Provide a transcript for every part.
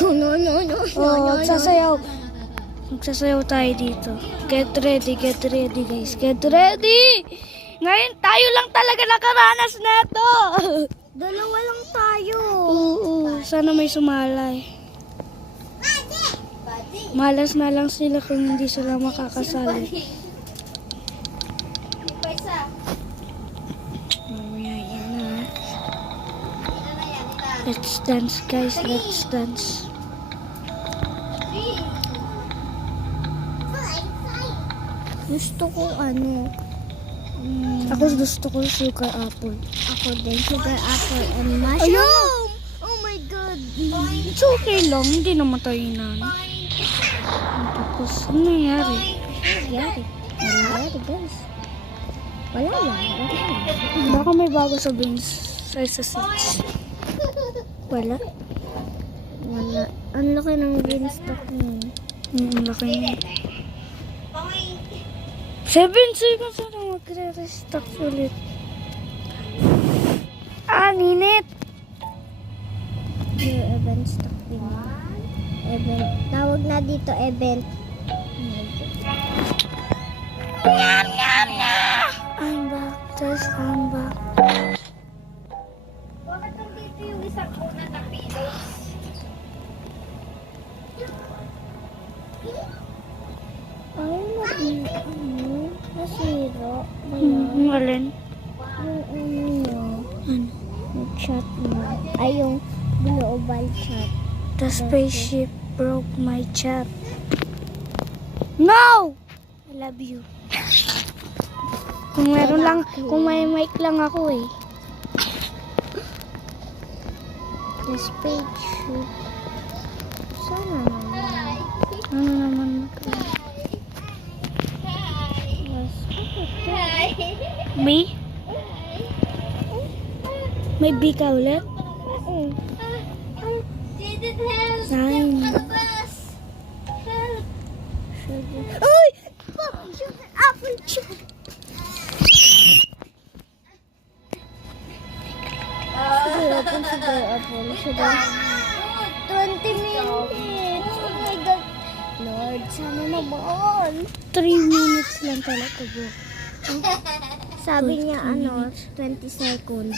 No, no, no, Oh, sasayaw. Magsasayaw tayo dito. Get ready guys. Get ready! Ngayon tayo lang talaga nakaranas na to. Dalawa lang tayo. Oo, sana may sumalay. Malas na lang sila kung hindi sila makakasali. Mamaya yan na. Let's dance guys, let's dance. Gusto ko Ako gusto ko sugar apple. Ako din, sugar apple and mushroom. Ayun! Oh my God. It's okay lang, hindi naman tayo na. Tapos, ano nangyari? Nangyari. Nangyari, guys. Wala lang. Baka may bago sabihin sa seats. Wala. Wala. Ang laki ng beanstalk mo. Ang laki niya. 7 seconds na magre-restock ulit. Ninit! Yung event stock din. Event. Tawag na dito event. I'm back, just I'm back. Bakit nandito yung isang una na pillows? Ay, nasiro. Yung Alin? nyo. Ano? Yung chat mo. Ay, yung global chat. The spaceship broke my chat. No! I love you. Kung meron lang, kung may mic lang ako eh. The spaceship. Sana naman. Ano naman? Me? May B ka ulit? Didn't help. Nine. Labas. Help. Uy! Sugar apple chat. Sugar apple. 20 minutes. Oh my God. Lord, sana naman. 3 minutes lang talaga bro. Sabi niya 20 seconds.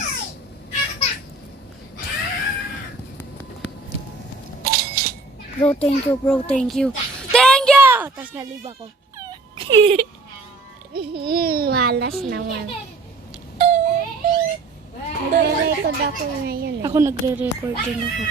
Bro, thank you, bro, thank you. Thank you! Tapos naliba ko. Malas naman. Nagre-record ako ngayon eh. Ako nagre-record din ako.